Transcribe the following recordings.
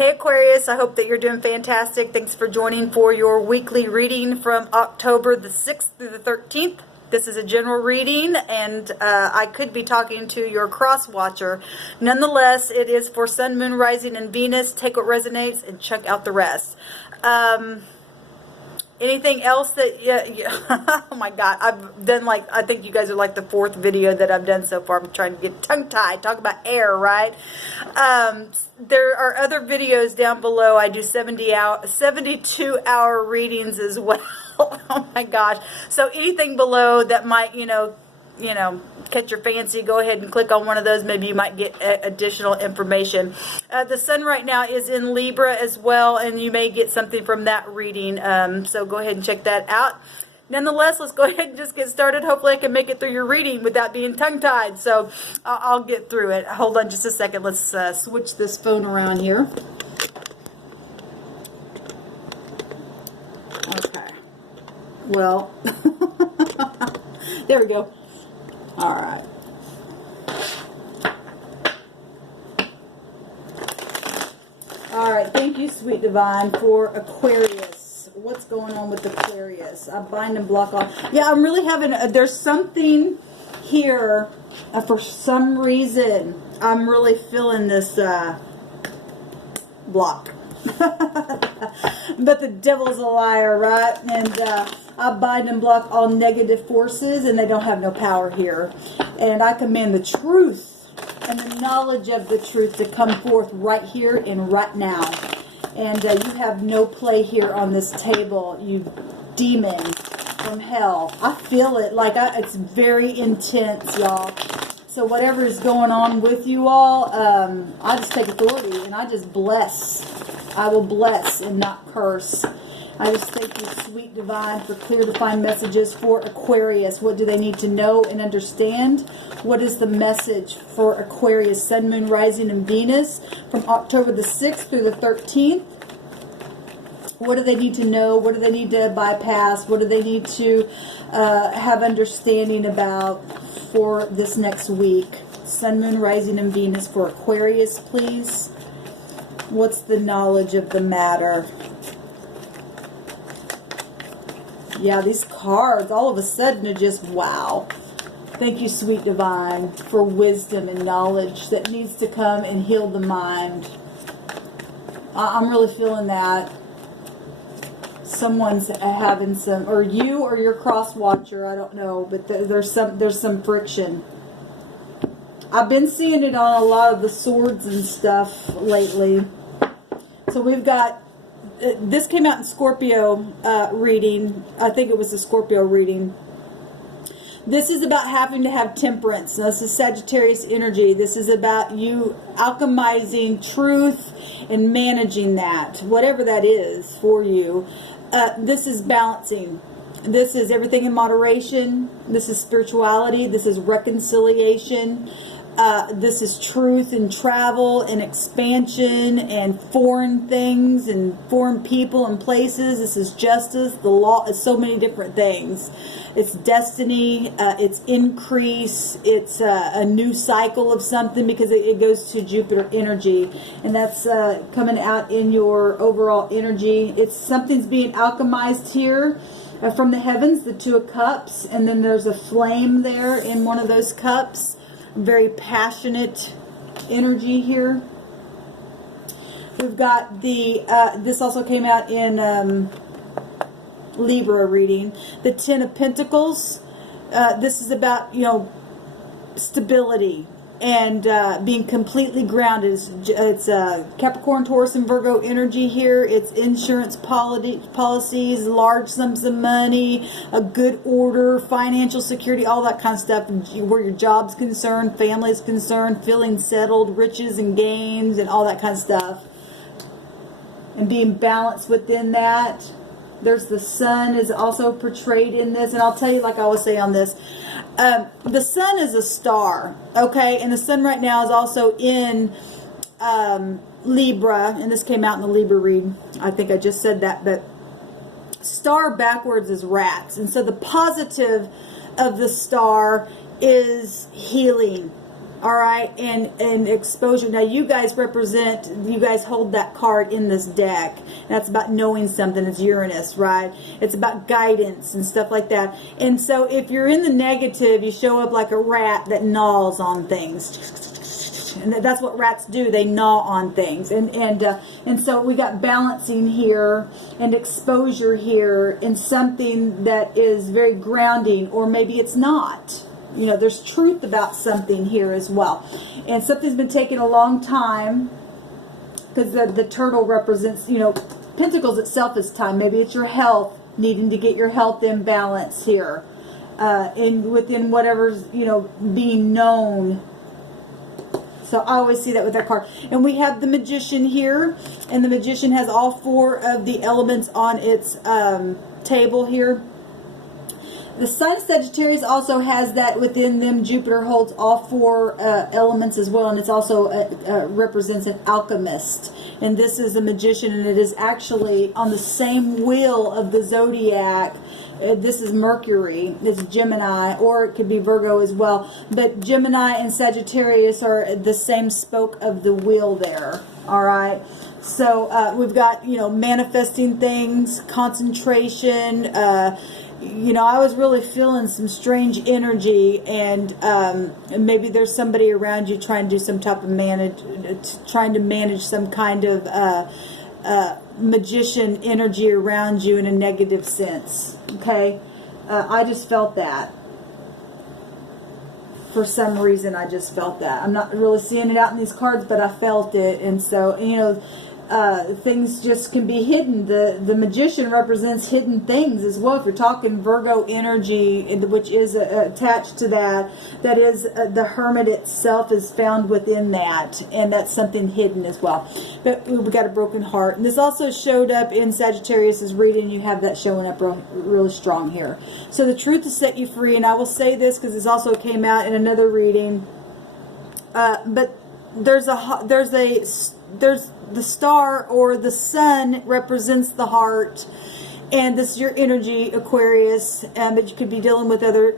Hey Aquarius, I hope that you're doing fantastic. Thanks for joining for your weekly reading from October the 6th through the 13th. This is a general reading, and I could be talking to your cross watcher. Nonetheless, it is for Sun, Moon, Rising, and Venus. Take what resonates and check out the rest. Anything else that, oh my God, I've done I think you guys are like the 4th video that I've done so far. I'm trying to get tongue-tied. Talk about air, right? There are other videos down below. I do 72-hour readings as well. Oh my gosh. So anything below that might, catch your fancy, go ahead and click on one of those. Maybe you might get additional information. The sun right now is in Libra as well, and you may get something from that reading. So go ahead and check that out. Nonetheless, let's go ahead and just get started. Hopefully I can make it through your reading without being tongue-tied. So I'll get through it. Hold on just a second. Let's switch this phone around here. Okay. Well, there we go. All right. All right. Thank you, Sweet Divine, for Aquarius. What's going on with Aquarius? I bind and block off. Yeah, I'm really having, there's something here, for some reason, I'm really feeling this block. But the devil's a liar, right? And I bind and block all negative forces, and they don't have no power here. And I command the truth and the knowledge of the truth to come forth right here and right now. And you have no play here on this table, you demon from hell. I feel it. It's very intense, y'all. So whatever is going on with you all, I just take authority and I just bless. I will bless and not curse. I just thank you, Sweet Divine, for clear, defined messages for Aquarius. What do they need to know and understand? What is the message for Aquarius, Sun, Moon, Rising, and Venus from October the 6th through the 13th? What do they need to know? What do they need to bypass? What do they need to have understanding about for this next week? Sun, Moon, Rising, and Venus for Aquarius, please. What's the knowledge of the matter? Yeah, these cards, all of a sudden, are just wow. Thank you, Sweet Divine, for wisdom and knowledge that needs to come and heal the mind. I'm really feeling that. Someone's having some, or you or your cross watcher, I don't know, but there's some friction. I've been seeing it on a lot of the swords and stuff lately. So we've got, this came out in Scorpio reading. I think it was a Scorpio reading. This is about having to have temperance. Now, this is Sagittarius energy. This is about you alchemizing truth and managing that, whatever that is for you. This is balancing. This is everything in moderation. This is spirituality. This is reconciliation. This is truth and travel and expansion and foreign things and foreign people and places. This is justice, the law. It's so many different things. It's destiny. It's increase. It's a new cycle of something because it goes to Jupiter energy. And that's coming out in your overall energy. It's something's being alchemized here from the heavens, the Two of Cups. And then there's a flame there in one of those cups. Very passionate energy here. We've got the, this also came out in Libra reading. The Ten of Pentacles. This is about, stability and being completely grounded. It's Capricorn, Taurus, and Virgo energy here. It's insurance policies, large sums of money, a good order, financial security, all that kind of stuff. Where your job's concerned, family is concerned, feeling settled, riches and gains, and all that kind of stuff. And being balanced within that. There's the sun is also portrayed in this. And I'll tell you, like I always say on this, the sun is a star, okay? And the sun right now is also in Libra. And this came out in the Libra read. I think I just said that. But star backwards is rats. And so the positive of the star is healing. all right, and exposure. Now you guys hold that card in this deck. That's about knowing something. It's Uranus, right? It's about guidance and stuff like that. And so if you're in the negative, you show up like a rat that gnaws on things. And that's what rats do. They gnaw on things. And so we got balancing here and exposure here in something that is very grounding, or maybe it's not. You know, there's truth about something here as well. And something's been taking a long time, because the turtle represents, you know, Pentacles itself is time. Maybe it's your health, needing to get your health in balance here. Within whatever's, you know, being known. So I always see that with that card. And we have the Magician here. And the Magician has all 4 of the elements on its table here. The sign of Sagittarius also has that within them. Jupiter holds all 4 elements as well, and it's also represents an alchemist. And this is a magician, and it is actually on the same wheel of the zodiac. This is Mercury, it's Gemini, or it could be Virgo as well. But Gemini and Sagittarius are the same spoke of the wheel there. All right. So we've got, you know, manifesting things, concentration. You know, I was really feeling some strange energy, and maybe there's somebody around you trying to do some type of trying to manage some kind of magician energy around you in a negative sense. Okay, I just felt that. For some reason, I just felt that. I'm not really seeing it out in these cards, but I felt it, and so, you know, things just can be hidden. The Magician represents hidden things as well. If you're talking Virgo energy, which is attached to that, that is the Hermit itself is found within that, and that's something hidden as well. But we got a broken heart, and this also showed up in Sagittarius's reading. You have that showing up really strong here. So the truth to set you free, and I will say this because this also came out in another reading. But there's the star, or the sun, represents the heart, and this is your energy, Aquarius, but you could be dealing with other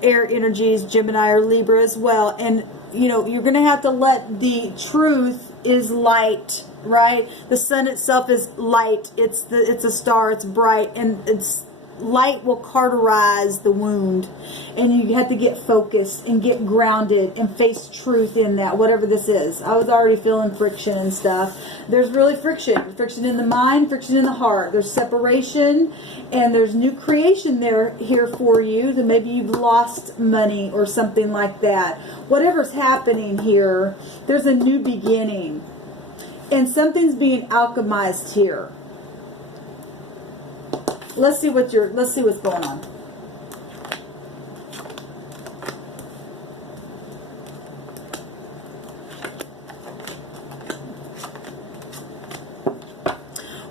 air energies, Gemini or Libra as well. And you know, you're going to have to let the truth is light, right? The sun itself is light. It's a star. It's bright, and it's light will cauterize the wound, and you have to get focused and get grounded and face truth in that, whatever this is. I was already feeling friction and stuff. There's really friction in the mind, friction in the heart. There's separation, and there's new creation here for you. That maybe you've lost money or something like that. Whatever's happening here, there's a new beginning, and something's being alchemized here. Let's see what's going on.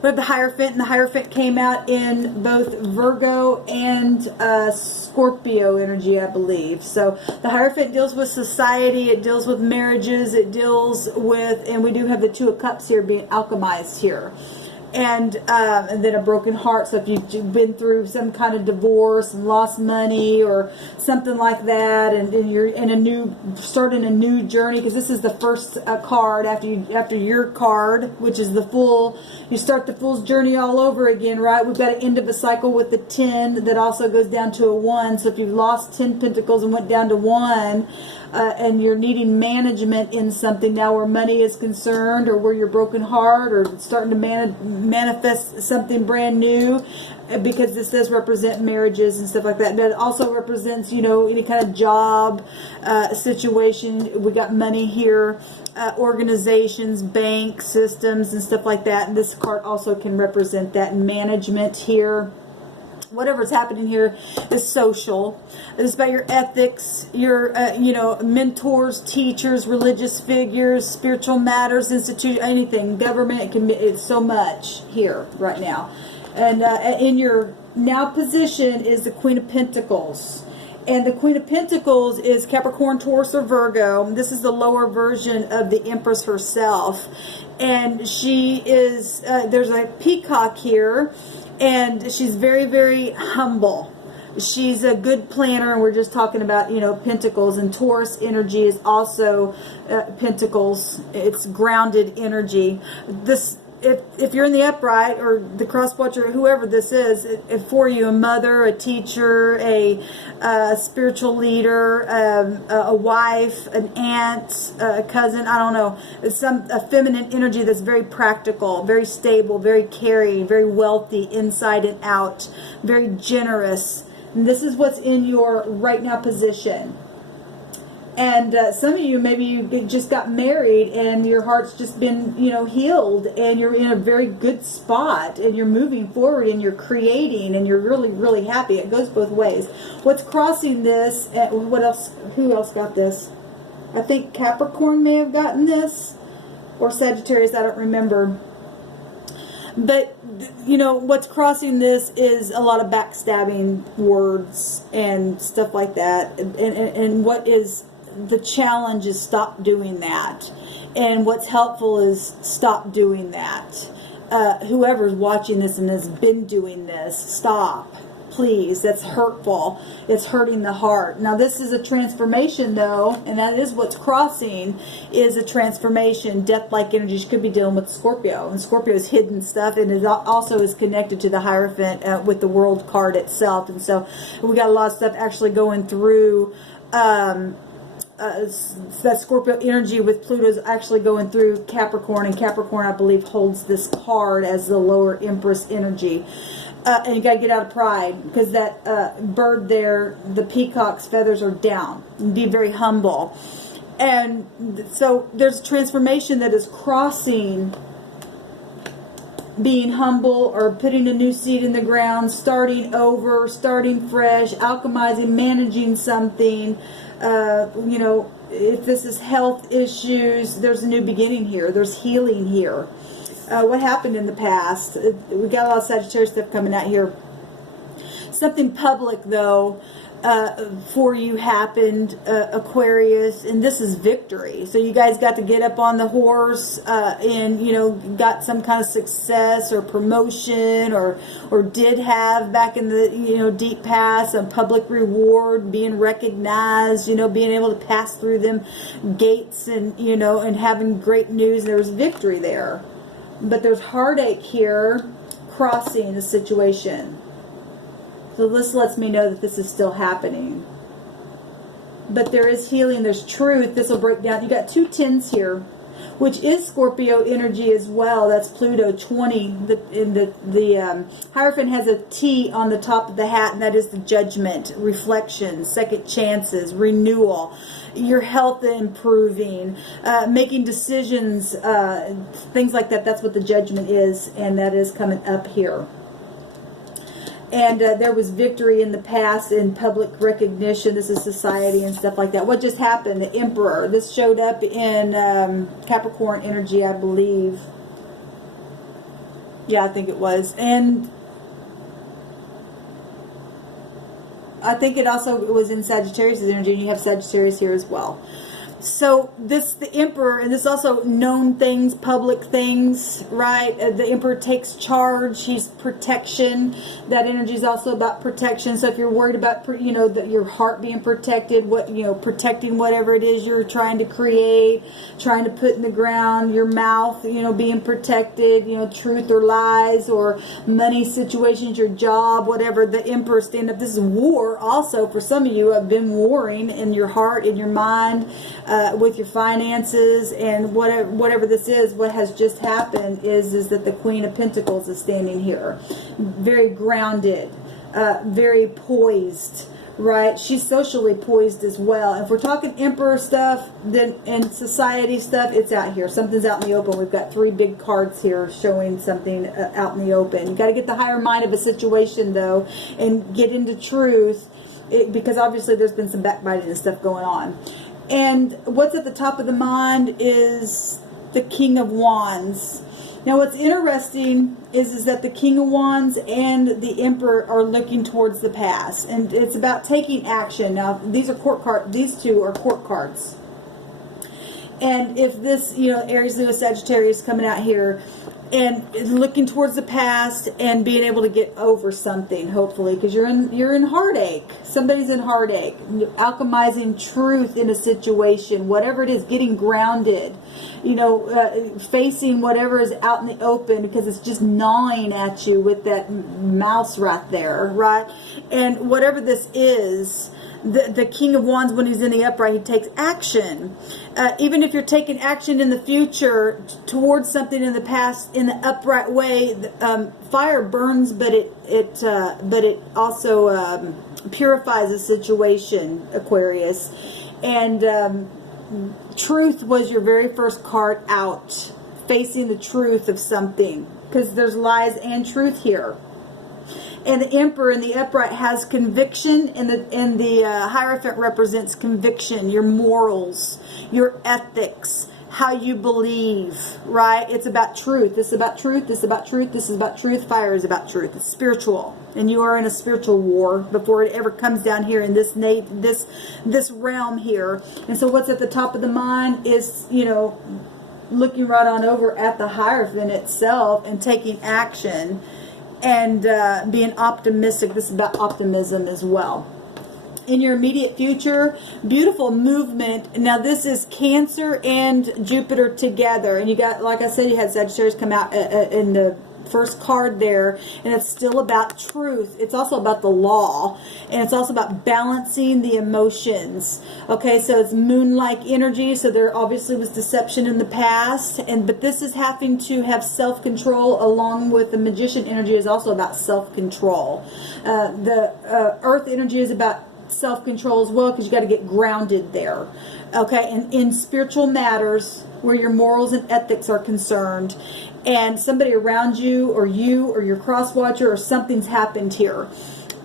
We have the Hierophant, and the Hierophant came out in both Virgo and Scorpio energy, I believe. So the Hierophant deals with society, it deals with marriages, it deals with, and we do have the Two of Cups here being alchemized here. And then a broken heart. So if you've been through some kind of divorce and lost money or something like that, and you're in starting a new journey, because this is the first card after your card, which is the Fool. You start the Fool's journey all over again, right? We've got an end of a cycle with the 10 that also goes down to a 1. So if you've lost 10 pentacles and went down to 1, and you're needing management in something now where money is concerned, or where your broken heart, or starting to manifest something brand new, because this does represent marriages and stuff like that. But it also represents, you know, any kind of job situation. We got money here, organizations, bank systems, and stuff like that. And this card also can represent that management here. Whatever's happening here is social. It's about your ethics, your mentors, teachers, religious figures, spiritual matters, institute, anything, government. It's so much here right now. And in your now position is the Queen of Pentacles. And the Queen of Pentacles is Capricorn, Taurus, or Virgo. This is the lower version of the Empress herself. And she is, there's a peacock here. And she's very, very humble. She's a good planner, and we're just talking about, you know, pentacles. And Taurus energy is also pentacles. It's grounded energy. This, if you're in the upright or the cross watcher, whoever this is, for you, a mother, a teacher, a spiritual leader, a wife, an aunt, a cousin, I don't know, a feminine energy that's very practical, very stable, very caring, very wealthy inside and out, very generous. And this is what's in your right now position. And some of you, maybe you just got married and your heart's just been, you know, healed, and you're in a very good spot, and you're moving forward, and you're creating, and you're really, really happy. It goes both ways. What's crossing this, what else, who else got this? I think Capricorn may have gotten this, or Sagittarius, I don't remember. But, you know, what's crossing this is a lot of backstabbing words and stuff like that. And what is the challenge is stop doing that. And what's helpful is stop doing that. Whoever's watching this and has been doing this, stop. Please, that's hurtful. It's hurting the heart. Now, this is a transformation, though, and that is what's crossing, is a transformation. Death-like energies could be dealing with Scorpio, and Scorpio is hidden stuff, and it also is connected to the Hierophant with the World card itself. And so we got a lot of stuff actually going through that Scorpio energy with Pluto's actually going through Capricorn, and Capricorn, I believe, holds this card as the lower Empress energy. And you got to get out of pride, because that bird there, the peacock's feathers are down. Be very humble. And so there's a transformation that is crossing being humble or putting a new seed in the ground, starting over, starting fresh, alchemizing, managing something. You know, if this is health issues, there's a new beginning here. There's healing here. What happened in the past? We got a lot of Sagittarius stuff coming out here. Something public, though, for you happened, Aquarius, and this is victory. So you guys got to get up on the horse and, you know, got some kind of success or promotion, or did have back in the, you know, deep past, a public reward, being recognized, you know, being able to pass through them gates, and, you know, and having great news. There was victory there. But there's heartache here crossing the situation. So this lets me know that this is still happening. But there is healing, there's truth. This will break down. You got 2 10s here, which is Scorpio energy as well. That's Pluto 20. The Hierophant has a T on the top of the hat, and that is the judgment, reflection, second chances, renewal, your health improving, making decisions, things like that. That's what the judgment is, and that is coming up here. And there was victory in the past in public recognition. This is society and stuff like that. What just happened? The Emperor. This showed up in Capricorn energy, I believe. Yeah, I think it was. And I think it also was in Sagittarius energy, and you have Sagittarius here as well. So this, the Emperor, and this also known things, public things, right? The Emperor takes charge. He's protection. That energy is also about protection. So if you're worried about, you know, that your heart being protected, what, you know, protecting whatever it is you're trying to create, trying to put in the ground, your mouth, you know, being protected, you know, truth or lies or money situations, your job, whatever. The Emperor stand up. This is war. Also, for some of you, have been warring in your heart, in your mind. With your finances, and whatever this is. What has just happened is that the Queen of Pentacles is standing here, very grounded, very poised, right? She's socially poised as well. If we're talking Emperor stuff, then and society stuff, it's out here. Something's out in the open. We've got 3 big cards here showing something out in the open. You got to get the higher mind of a situation, though, and get into truth, because obviously there's been some backbiting and stuff going on. And what's at the top of the mind is the King of Wands. Now, what's interesting is that the King of Wands and the Emperor are looking towards the past, and it's about taking action. Now, these are court cards. These 2 are court cards. And if this, you know, Aries, Leo, Sagittarius coming out here, and looking towards the past and being able to get over something, hopefully, because you're in heartache. Somebody's in heartache. Alchemizing truth in a situation, whatever it is, getting grounded, facing whatever is out in the open, because it's just gnawing at you with that mouse right there, right? And whatever this is, the King of Wands, when he's in the upright, he takes action. Even if you're taking action in the future towards something in the past in the upright way, fire burns, but it also purifies a situation, Aquarius. And truth was your very first card out, facing the truth of something, because there's lies and truth here. And the Emperor in the upright has conviction, and the Hierophant represents conviction, your morals, your ethics, how you believe, right? It's about truth. This is about truth. This is about truth. This is about truth. Fire is about truth. It's spiritual, and you are in a spiritual war before it ever comes down here in this realm here. And so, what's at the top of the mind is, looking right on over at the Hierophant itself and taking action. And being optimistic. This is about optimism as well. In your immediate future, beautiful movement. Now this is Cancer and Jupiter together. And you got, like I said, you had Sagittarius come out in the first card there. And it's still about truth. It's also about the law. And it's also about balancing the emotions. Okay, so it's moon-like energy. So there obviously was deception in the past. But this is having to have self-control, along with the Magician energy is also about self-control. The Earth energy is about self-control as well, because you got to get grounded there. Okay, and in spiritual matters where your morals and ethics are concerned, and somebody around you or your cross watcher or something's happened here.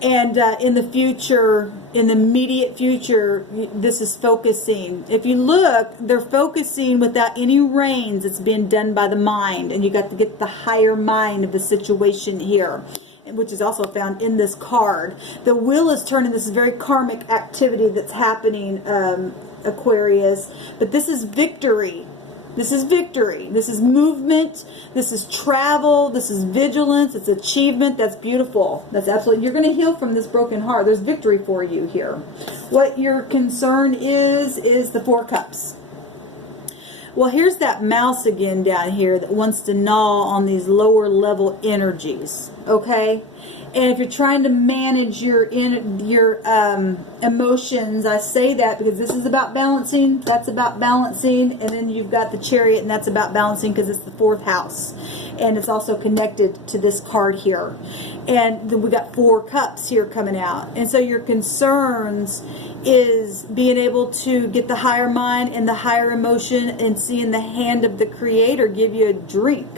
And in the future, in the immediate future, this is focusing. If you look, they're focusing without any reins. It's being done by the mind, and you got to get the higher mind of the situation here, which is also found in this card. The wheel is turning. This is very karmic activity that's happening, Aquarius. But this is victory. This is victory. This is movement. This is travel. This is vigilance. It's achievement. That's beautiful. That's absolutely. You're going to heal from this broken heart. There's victory for you here. What your concern is the Four Cups. Well, here's that mouse again down here that wants to gnaw on these lower level energies. Okay? And if you're trying to manage your emotions, I say that because this is about balancing. That's about balancing. And then you've got the Chariot, and that's about balancing because it's the fourth house. And it's also connected to this card here. And then we got Four Cups here coming out. And so your concerns is being able to get the higher mind and the higher emotion and seeing the hand of the Creator give you a drink,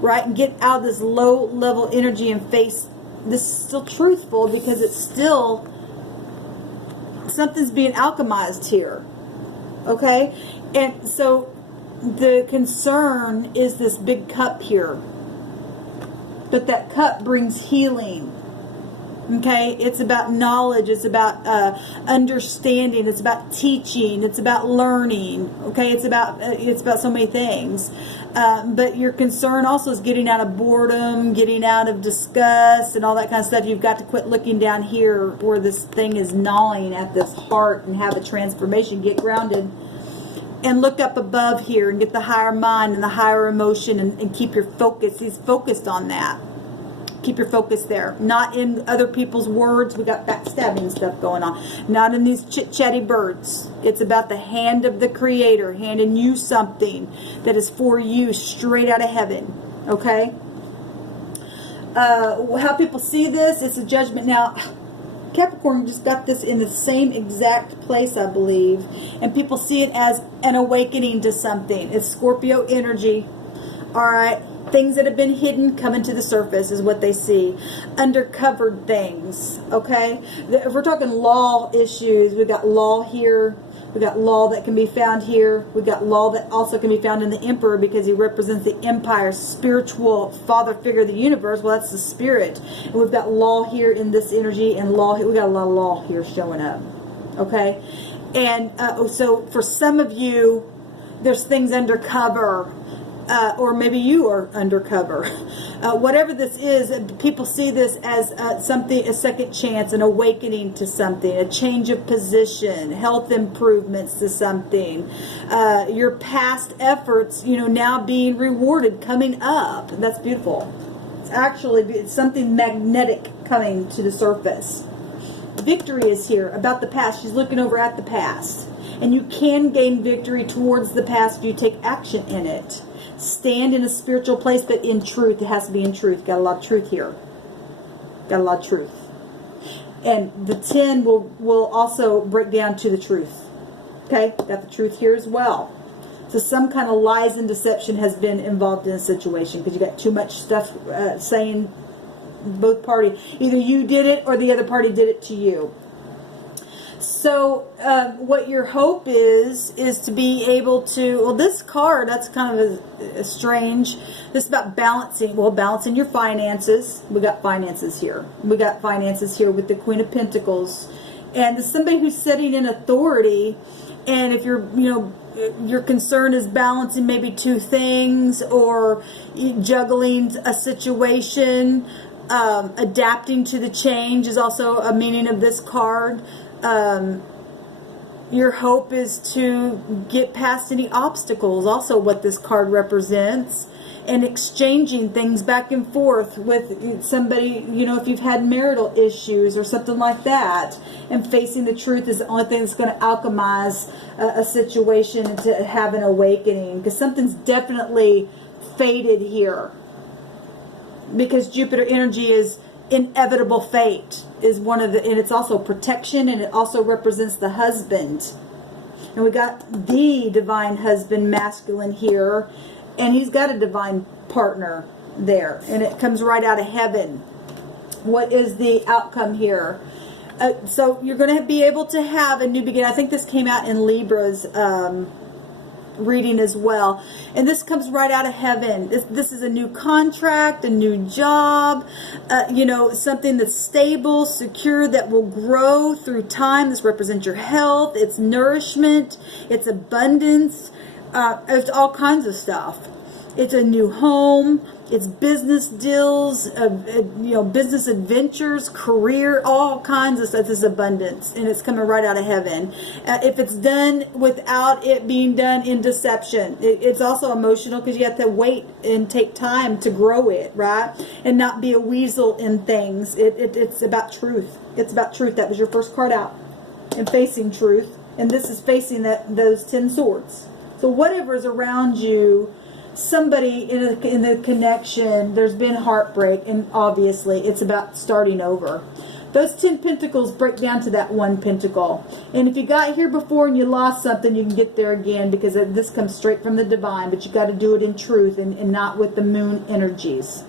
right? And get out of this low level energy and face this is still truthful, because it's still something's being alchemized here. Okay? And so the concern is this big cup here. But that cup brings healing. Okay? It's about knowledge. It's about understanding. It's about teaching. It's about learning. Okay? It's about so many things. But your concern also is getting out of boredom, getting out of disgust, and all that kind of stuff. You've got to quit looking down here where this thing is gnawing at this heart and have a transformation. Get grounded and look up above here and get the higher mind and the higher emotion, and keep your focus. He's focused on that. Keep your focus there. Not in other people's words. We got backstabbing stuff going on. Not in these chit-chatty birds. It's about the hand of the Creator handing you something that is for you straight out of heaven. Okay? How people see this, it's a judgment. Now, Capricorn just got this in the same exact place, I believe. And people see it as an awakening to something. It's Scorpio energy. Alright? Things that have been hidden coming to the surface is what they see. Undercovered things, okay? If we're talking law issues, we've got law here. We've got law that can be found here. We've got law that also can be found in the Emperor, because he represents the empire, spiritual father figure of the universe. Well, that's the spirit. And we've got law here in this energy, and law here. We've got a lot of law here showing up, okay? And so for some of you, there's things undercover. or maybe you are undercover. Whatever this is, people see this as something, a second chance, an awakening to something, a change of position, health improvements to something. Your past efforts, now being rewarded, coming up. That's beautiful. It's actually something magnetic coming to the surface. Victory is here about the past. She's looking over at the past. And you can gain victory towards the past if you take action in it. Stand in a spiritual place, but in truth. It has to be in truth. Got a lot of truth here. Got a lot of truth. And the 10 will also break down to the truth. Okay? Got the truth here as well. So some kind of lies and deception has been involved in a situation because you got too much stuff saying both parties. Either you did it or the other party did it to you. So what your hope is to be able to, well, this card, that's kind of a strange. This is about balancing, balancing your finances. We got finances here. We got finances here with the Queen of Pentacles. And there's somebody who's sitting in authority. And if you're, your concern is balancing maybe two things or juggling a situation, adapting to the change is also a meaning of this card. Your hope is to get past any obstacles, also what this card represents, and exchanging things back and forth with somebody, if you've had marital issues or something like that, and facing the truth is the only thing that's going to alchemize a situation and to have an awakening, because something's definitely faded here, because Jupiter energy is inevitable fate is one of the, and it's also protection, and it also represents the husband. And we got the divine husband masculine here, and he's got a divine partner there, and it comes right out of heaven. What is the outcome here? So you're going to be able to have a new beginning. I think this came out in Libra's reading as well, and this comes right out of heaven. This is a new contract, a new job, something that's stable, secure, that will grow through time. This represents your health, it's nourishment, it's abundance, it's all kinds of stuff. It's a new home, it's business deals, business adventures, career, all kinds of stuff. This is abundance, and it's coming right out of heaven. If it's done without it being done in deception, it's also emotional, because you have to wait and take time to grow it, right? And not be a weasel in things. It's about truth. It's about truth. That was your first card out, and facing truth. And this is facing those 10 swords. So whatever is around you, somebody in the connection, there's been heartbreak, and obviously it's about starting over. Those 10 pentacles break down to that 1 pentacle. And if you got here before and you lost something, you can get there again, because this comes straight from the divine, but you got to do it in truth and not with the moon energies.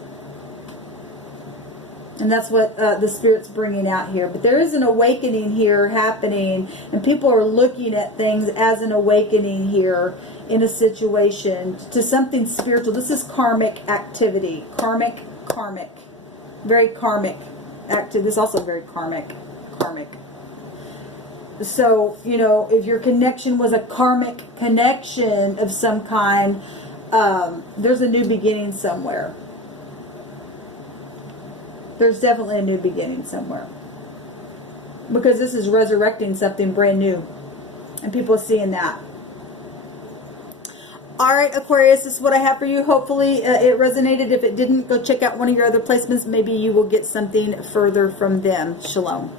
And that's what the Spirit's bringing out here. But there is an awakening here happening, and people are looking at things as an awakening here in a situation to something spiritual. This is karmic activity. Karmic. Very karmic activity. This is also very karmic. So, if your connection was a karmic connection of some kind, there's a new beginning somewhere. There's definitely a new beginning somewhere. Because this is resurrecting something brand new. And people are seeing that. Alright, Aquarius, this is what I have for you. Hopefully it resonated. If it didn't, go check out one of your other placements. Maybe you will get something further from them. Shalom.